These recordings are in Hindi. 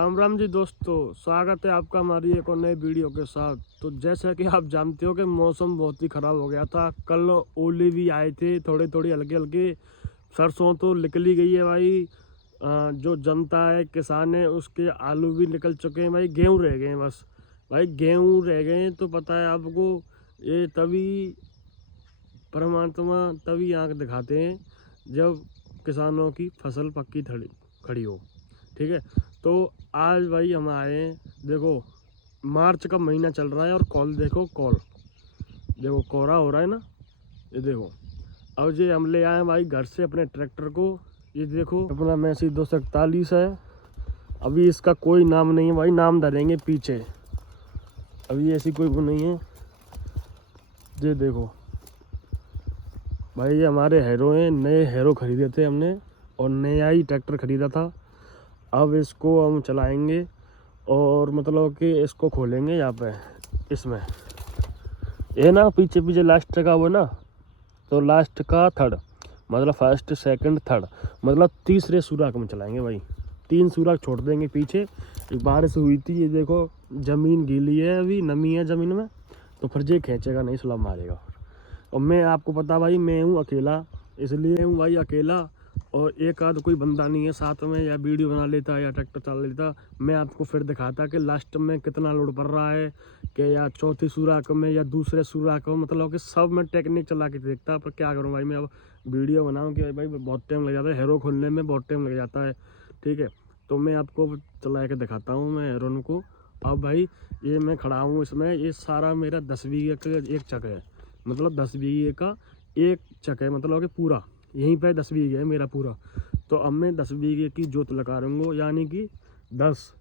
राम राम जी दोस्तों, स्वागत है आपका हमारी एक और नई वीडियो के साथ। तो जैसा कि आप जानते हो कि मौसम बहुत ही ख़राब हो गया था। कल ओले भी आए थे, थोड़ी थोड़ी हल्की हल्की। सरसों तो निकली गई है भाई। जो जनता है, किसान है, उसके आलू भी निकल चुके हैं भाई। गेहूँ रह गए हैं बस भाई, गेहूँ रह गए हैं। तो पता है आपको, ये तभी परमात्मा तभी आँख दिखाते हैं जब किसानों की फसल पक्की खड़ी हो। ठीक है, तो आज भाई हम आए हैं। देखो, मार्च का महीना चल रहा है और कॉल देखो, देखो कोहरा हो रहा है ना, ये देखो। अब ये हम ले आए हैं भाई घर से अपने ट्रैक्टर को। ये देखो अपना मैसी 241 है। अभी इसका कोई नाम नहीं है भाई, नाम डालेंगे पीछे। अभी ऐसी कोई वो नहीं है। ये देखो भाई, ये हमारे हैरो हैं। नए हैरो खरीदे थे हमने और नया ही ट्रैक्टर खरीदा था। अब इसको हम चलाएंगे और मतलब कि इसको खोलेंगे यहाँ पे, इसमें ये ना पीछे पीछे लास्ट का वो ना, तो लास्ट का थर्ड मतलब फर्स्ट सेकंड थर्ड मतलब तीसरे सुराख में चलाएंगे भाई। 3 सुराख छोड़ देंगे पीछे। एक बारिश हुई थी, ये देखो ज़मीन गीली है, अभी नमी है ज़मीन में, तो फिर ये खींचेगा नहीं, स्लैब मारेगा। और मैं आपको पता भाई, मैं हूँ अकेला, इसलिए हूँ भाई अकेला। और एक आध कोई बंदा नहीं है साथ में, या वीडियो बना लेता या ट्रैक्टर चला लेता। मैं आपको फिर दिखाता कि लास्ट में कितना लोड पड़ रहा है, कि या चौथी सुराख में या दूसरे सुराख में, मतलब कि सब मैं टेक्निक चला के देखता। पर क्या करूँ भाई, मैं अब वीडियो बनाऊँ कि भाई बहुत टाइम लग जाता है, हैरो खोलने में बहुत टाइम लग जाता है। ठीक है, तो मैं आपको चला के दिखाता हूँ मैं हैरोन को। अब भाई ये मैं खड़ा हूँ इसमें, ये सारा मेरा 10 बीघे का एक चक है, मतलब 10 बीघे का एक चक है, मतलब कि पूरा यहीं पे 10 बीघे है मेरा पूरा। तो अब मैं 10 बीघे की जोत लगा दूँगा, यानी कि 10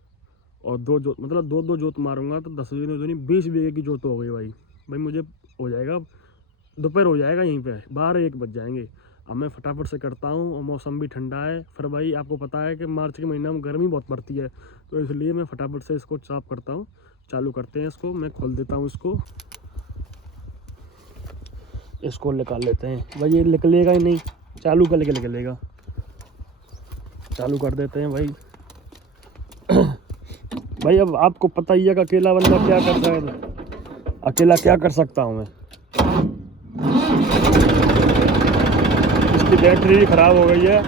और 2 जोत, मतलब 2 जोत मारूंगा तो 10 बीघे नहीं 20 बीघे की जोत हो गई भाई। भाई मुझे हो जाएगा, दोपहर हो जाएगा, यहीं पे 12-1 बज जाएंगे। अब मैं फटाफट से करता हूँ और मौसम भी ठंडा है। फिर भाई आपको पता है कि मार्च के महीना में गर्मी बहुत पड़ती है, तो इसलिए मैं फटाफट से इसको साफ करता हूँ। चालू करते हैं इसको, मैं खोल देता हूँ इसको निकाल लेते हैं भाई। ये निकलेगा ही नहीं, चालू कर लेके निकलेगा। चालू कर देते हैं भाई। भाई अब आपको पता ही है कि अकेला बंदा क्या कर सकता है, अकेला क्या कर सकता हूँ मैं। इसकी बैटरी भी ख़राब हो गई है।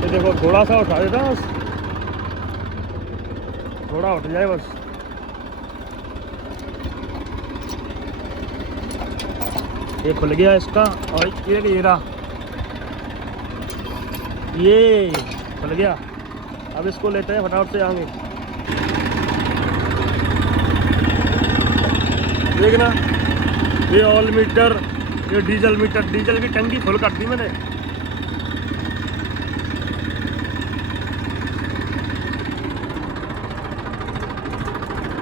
ये देखो थोड़ा सा उठा देता है बस, थोड़ा उठ जाए बस। ये खुल गया इसका, और ये रहा, ये खुल गया। अब इसको लेते हैं फटाफट से आगे। देखना, ये ऑयल मीटर, ये डीजल मीटर, डीजल की टंकी फुल कर दी मैंने।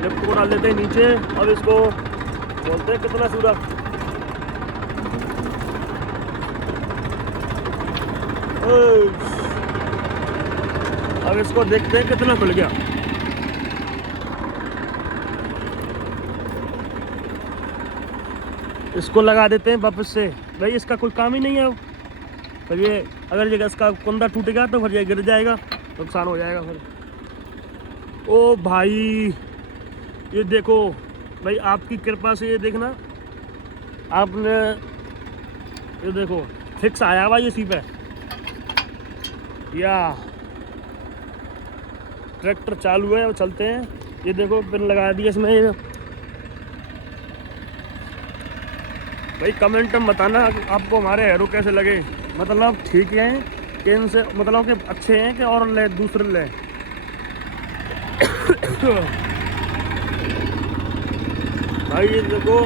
लिफ्ट को डाल देते हैं नीचे। अब इसको बोलते हैं कितना सूरा, अब इसको देखते हैं कितना खुल गया। इसको लगा देते हैं वापस से भाई, इसका कोई काम ही नहीं है। फिर ये अगर ये इसका कुंदा टूटेगा तो फिर ये गिर जाएगा, नुकसान हो जाएगा फिर। ओ भाई ये देखो भाई, आपकी कृपा से ये देखना आपने, ये देखो फिक्स आया भाई इसी पे। या ट्रैक्टर चालू है, और चलते हैं। ये देखो पिन लगा दिया इसमें। भाई कमेंट में बताना आपको हमारे हैरो कैसे लगे, मतलब ठीक हैं कि इनसे, मतलब कि अच्छे हैं कि और ले दूसरे ले। भाई ये देखो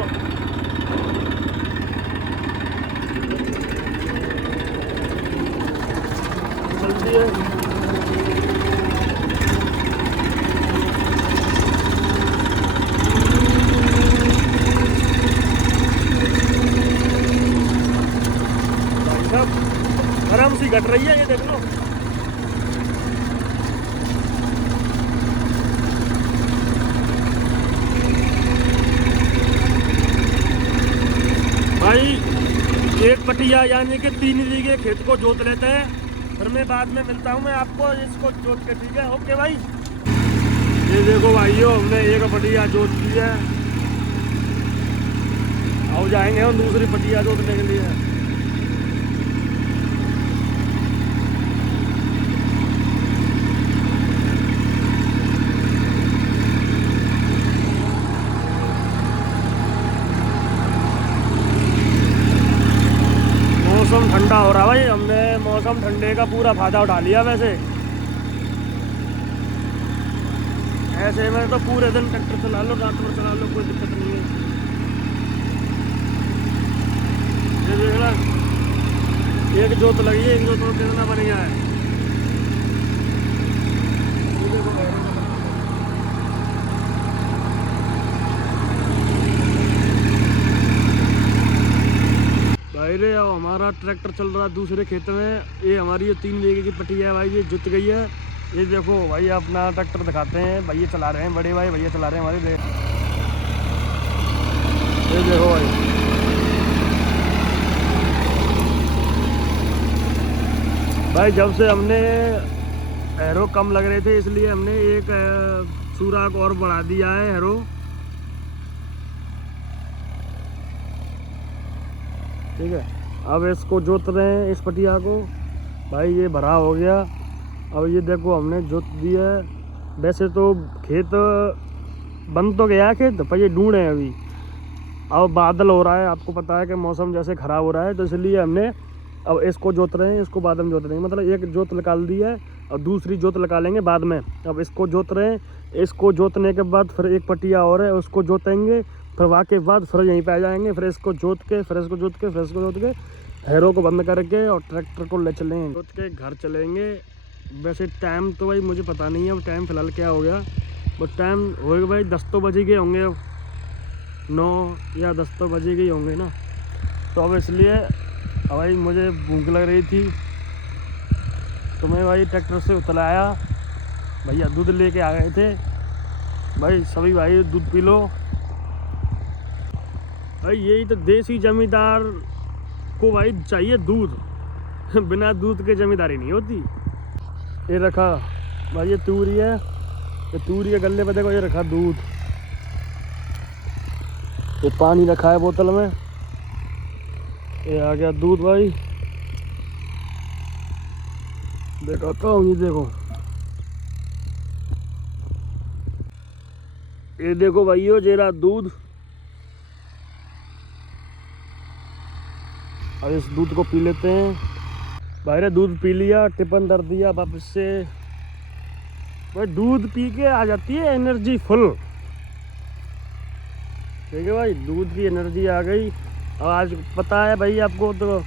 चलती है। आराम सी घट रही है, ये देख लो। भाई एक पटिया यानी कि 3 बीघे खेत को जोत लेते हैं फिर मैं बाद में मिलता हूँ मैं आपको इसको जोत के, ठीक है? ओके भाई। ये देखो भाइयों, हमने एक पटिया जोत दी है, अब जाएंगे हम दूसरी पटिया जोतने के लिए। मौसम ठंडा हो रहा भाई, हमने मौसम ठंडे का पूरा फायदा उठा लिया। वैसे ऐसे में तो पूरे दिन ट्रैक्टर चला लो, रात भर चला लो, कोई दिक्कत नहीं है। ये देखना, एक जोत लगी है, एक जोत तो कितना बढ़िया है। भाई रे, अब हमारा ट्रैक्टर चल रहा है दूसरे खेत में। ये हमारी ये 3 बीघे की पट्टी है भाई, ये जुत गई है। ये देखो भाई, अपना ट्रैक्टर दिखाते हैं, भैया चला रहे हैं, बड़े भाई भैया चला रहे हैं हमारे। ये देखो भाई, भाई जब से हमने एरो कम लग रहे थे, इसलिए हमने एक सुराख और बढ़ा दिया है एरो। ठीक है, अब इसको जोत रहे हैं इस पटिया को। भाई ये भरा हो गया। अब ये देखो हमने जोत दिया है। वैसे तो खेत बन तो गया है खेत, पर ये ढूंढे हैं अभी। अब बादल हो रहा है, आपको पता है कि मौसम जैसे ख़राब हो रहा है, तो इसलिए हमने अब इसको जोत रहे हैं, इसको बाद में जोत रहे हैं। मतलब एक जोत निकाल दी है और दूसरी जोत निकालेंगे बाद में। अब इसको जोत रहे हैं, इसको जोतने के बाद फिर एक पटिया और है, उसको जोतेंगे। फिर वहाँ के बाद फिर यहीं पे आ जाएंगे, फिर इसको जोत के, फिर इसको जोत के, फिर इसको जोत के, हैरो को बंद करके और ट्रैक्टर को ले चलेंगे, जोत के घर चलेंगे। वैसे टाइम तो भाई मुझे पता नहीं है, अब टाइम फ़िलहाल क्या हो गया। बट टाइम होएगा भाई 10 तो बजे के होंगे, 9 या 10 तो बजे के ही होंगे ना। तो अब इसलिए भाई मुझे भूख लग रही थी, तो मैं भाई ट्रैक्टर से उतराया। भैया दूध लेके आ गए थे। भाई सभी भाई दूध पी लो। भाई यही तो देसी जमींदार को भाई चाहिए दूध, बिना दूध के जमींदारी नहीं होती। ये रखा भाई, ये तूरी है, ये तूरी के गले पे देखो, ये रखा दूध। ये पानी रखा है बोतल में, ये आ गया दूध भाई। दिखाता हूँ, ये देखो, ये देखो भाइयों, ये रहा दूध। अब इस दूध को पी लेते हैं। भाई दूध पी लिया, टिफिन धर दिया वापस से। भाई दूध पी के आ जाती है एनर्जी फुल। ठीक है भाई, दूध की एनर्जी आ गई। अब आज पता है भाई आपको, तो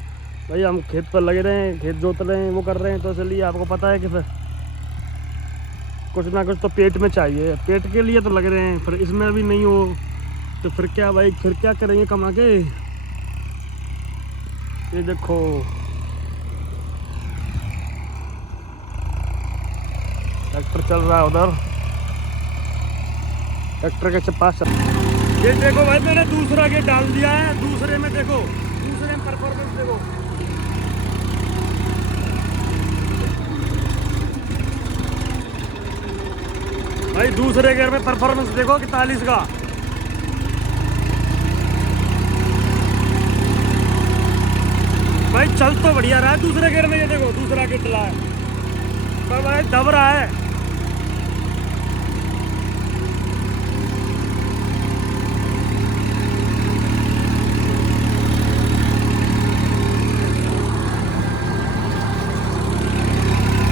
भाई हम खेत पर लगे रहे हैं, खेत जोत रहे हैं, वो कर रहे हैं, तो इसलिए आपको पता है कि फिर कुछ ना कुछ तो पेट में चाहिए। पेट के लिए तो लग रहे हैं, फिर इसमें भी नहीं हो तो फिर क्या भाई, फिर क्या करेंगे कमा के। ये देखो, ट्रैक्टर चल रहा है उधर, ट्रैक्टर के पास चल। ये देखो भाई, मैंने दूसरा गेट डाल दिया है। दूसरे में देखो, दूसरे में परफॉर्मेंस देखो। भाई दूसरे गेयर में परफॉर्मेंस देखो 41 का। भाई चल तो बढ़िया रहा है दूसरे गेयर में। ये देखो दूसरा गेट चला है, पर भाई दब रहा है।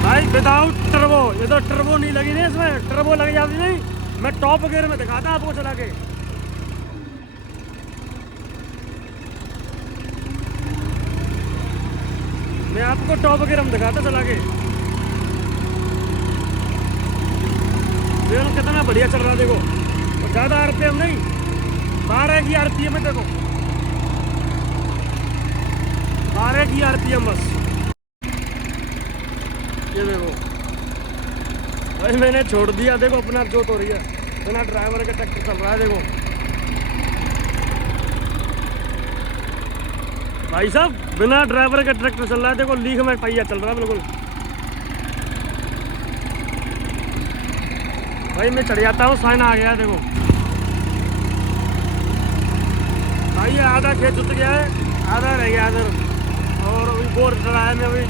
भाई विदाउट टर्बो, ये तो टर्बो नहीं लगी नहीं, इसमें टर्बो लग जाती नहीं। मैं टॉप गियर में दिखाता आपको चला के। मैं आपको टॉप गियर में दिखाता चला के। देखो कितना बढ़िया चल रहा है, देखो। और ज़्यादा आरपीएम नहीं, 12 की आरपीएम है। देखो 12 की आरपीएम बस। ये देखो भाई, मैंने छोड़ दिया। देखो अपना जोत हो रही है, बिना ड्राइवर के ट्रैक्टर चल रहा है। देखो भाई साहब, बिना ड्राइवर के ट्रैक्टर चल रहा है। देखो लीक में पहिया चल रहा है बिल्कुल। भाई मैं चढ़ जाता हूँ, साइन आ गया देखो भाई। ये आधा खेत जुत गया है, आधा रह गया इधर, और अभी बोर चढ़ाया मैं अभी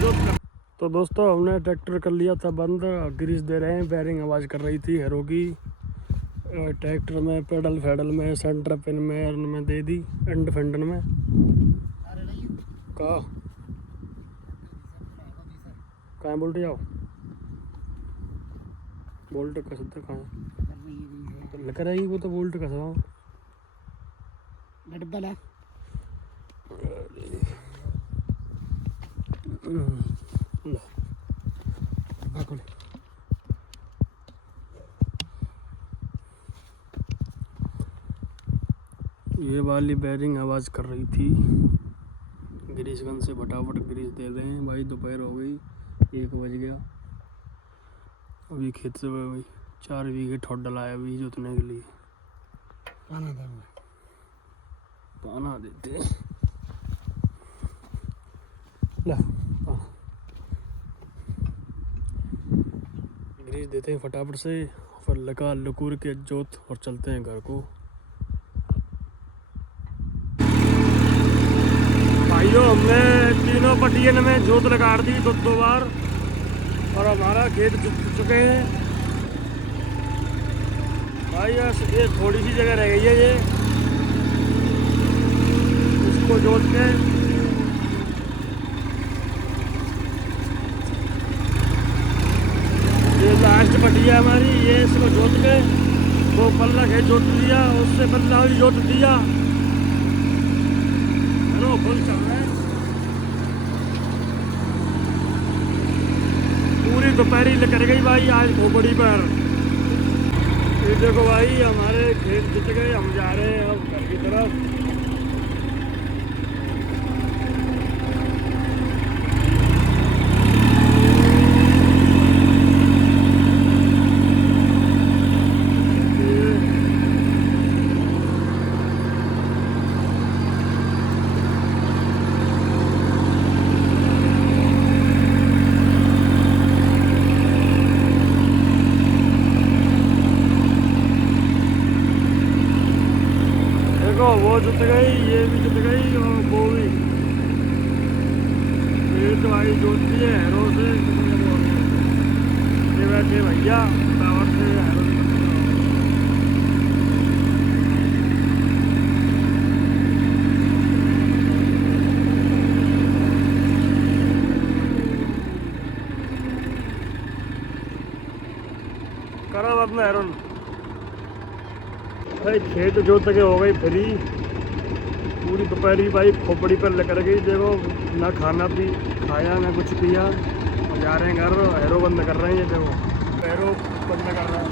जोत। तो दोस्तों हमने ट्रैक्टर कर लिया था बंद, ग्रीस दे रहे हैं, बैरिंग आवाज़ कर रही थी हैरो की। ट्रैक्टर में पेडल फेडल में सेंटर पिन में दे दी, एंड फेंडन में कहा कहाँ बोल्ट जाओ, बोल्ट कस कहाँ लेकर आएगी वो, तो बोल्ट कसवाओ ये वाली बैरिंग आवाज़ कर रही थी। ग्रीस गन से फटाफट ग्रीस दे रहे हैं भाई। दोपहर हो गई, 1 बज गया। अभी खेत से भाई 4 बीघे ठोड डलाया अभी जोतने के लिए। पाना देते हैं, ला ग्रीस देते हैं फटाफट से, फिर लगा लकूर के जोत और चलते हैं घर को। भाइयों हमने तीनों पटियन में जोत लगा दी 2 बार, और हमारा खेत जुत चुके हैं भाई। ये थोड़ी सी जगह रह गई है, ये इसको जोत के ये लास्ट पटिया हमारी, ये इसको जोत के वो पल्ला खेत जोत दिया, उससे पल्ला भी जोत दिया। हेलो फुल चल रहा है, पूरी दोपहरी कर गई भाई आज खोपड़ी पर। ये देखो भाई हमारे खेत जुत गए, हम जा रहे हैं अब घर की तरफ। वो जुत गई, ये भी जुत गई, और वो भी ये तो आई जोतती है हैरो से। ये बैठे भैया टावर से हैरो करा अपना हैरोन भाई। खेत जोत के हो गई फ्री, पूरी दोपहरी भाई खोपड़ी पर लेकर गई। देखो ना खाना भी खाया ना कुछ किया, और जा रहे हैं घर। हैरो बंद कर रहे हैं, ये देखो हैरो बंद कर रहा है।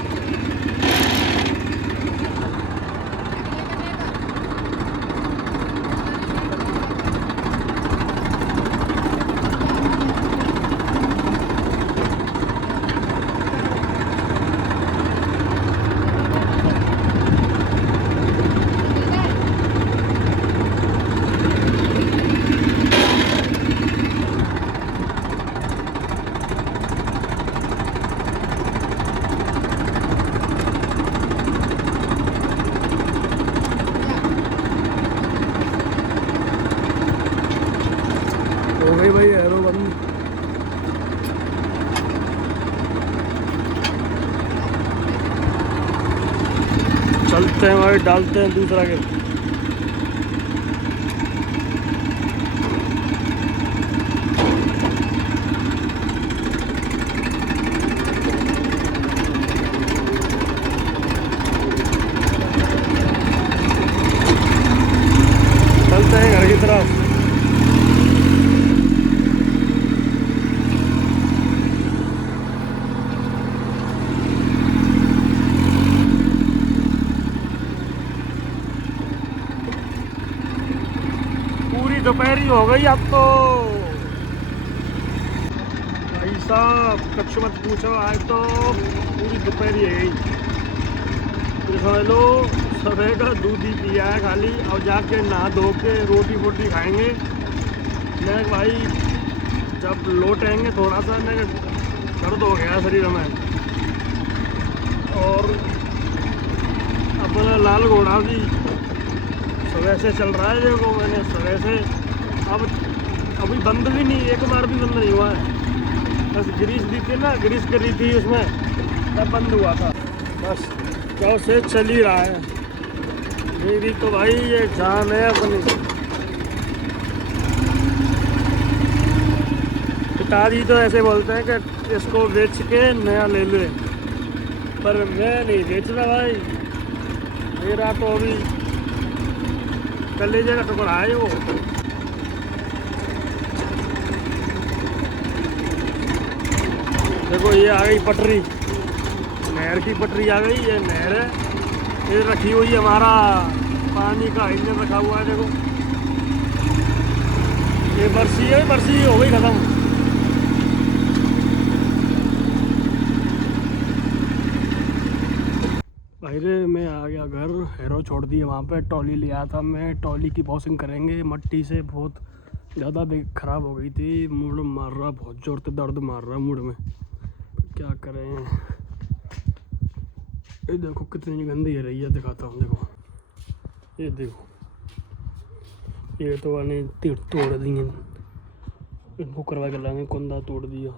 हो गई भाई हैरो बंद। चलते हैं भाई, डालते हैं दूसरा के। चलते हैं घर की तरफ। दोपहरी हो गई अब तो भाई साहब, कुछ मत पूछो, आज तो पूरी दोपहरी है गई। फिर समझ लो सुबह का दूध ही पिया है खाली, और जाके नहा धो के रोटी वोटी खाएंगे। मैं भाई जब लौटेंगे थोड़ा सा मैं दर्द हो गया शरीर में। और अपना लाल घोड़ा भी सुबह से चल रहा है। देखो मैंने सुबह से अब अभी बंद भी नहीं, एक बार भी बंद नहीं हुआ है। बस ग्रीस दी थी ना, ग्रीस करी थी उसमें, तब बंद हुआ था। बस कब से चल ही रहा है। मेरी तो भाई ये जान है अपनी। पिताजी तो ऐसे बोलते हैं कि इसको बेच के नया ले ले, पर मैं नहीं बेच रहा भाई। मेरा तो अभी कलेजे का टुकड़ा है वो। देखो ये आ गई पटरी, नहर की पटरी आ गई। ये नहर है, ये रखी हुई है, हमारा पानी का इंजन रखा हुआ है। देखो ये बरसी है, बरसी हो गई खत्म। भाई रे मैं आ गया घर, हेरो छोड़ दिए वहाँ पे। ट्रॉली लिया था मैं, ट्रॉली की वॉशिंग करेंगे। मट्टी से बहुत ज़्यादा ख़राब हो गई थी, मूड मार रहा, बहुत ज़ोर से दर्द मार रहा मूड में, क्या करें। ये देखो कितनी गंदी है रही है, दिखाता हूँ। देखो ये देखो, ये तो वाले तोड़ दिए, इनको करवा के लाएंगे, कुंदा तोड़ दिया।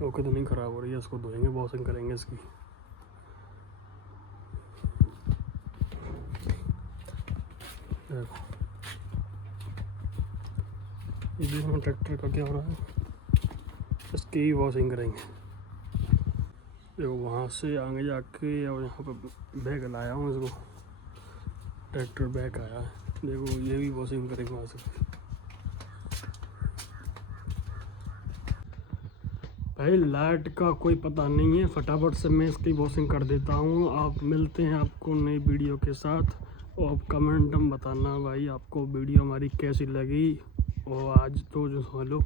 वो कितनी ख़राब हो रही है, इसको धोएंगे, वॉशिंग करेंगे इसकी। देखो ये देखो ट्रैक्टर का क्या हो रहा है, इसकी ही वॉशिंग करेंगे। देखो वहाँ से आगे जाके और यहाँ पे बैग लाया हूँ इसको, ट्रैक्टर बैग आया है। देखो ये भी वॉशिंग करेंगे वहाँ से। भाई लाइट का कोई पता नहीं है, फटाफट से मैं इसकी वॉशिंग कर देता हूँ। आप मिलते हैं आपको नई वीडियो के साथ, और आप कमेंट में बताना भाई आपको वीडियो हमारी कैसी लगी। और आज तो जो समझ लो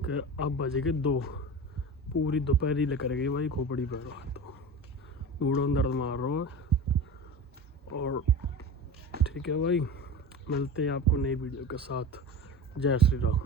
कि अब बजे के 2, पूरी दोपहर ही लेकर गई भाई, खोपड़ी पर तो बूढ़ों दर्द मार रहा है। और ठीक है भाई, मिलते हैं आपको नई वीडियो के साथ। जय श्री राम।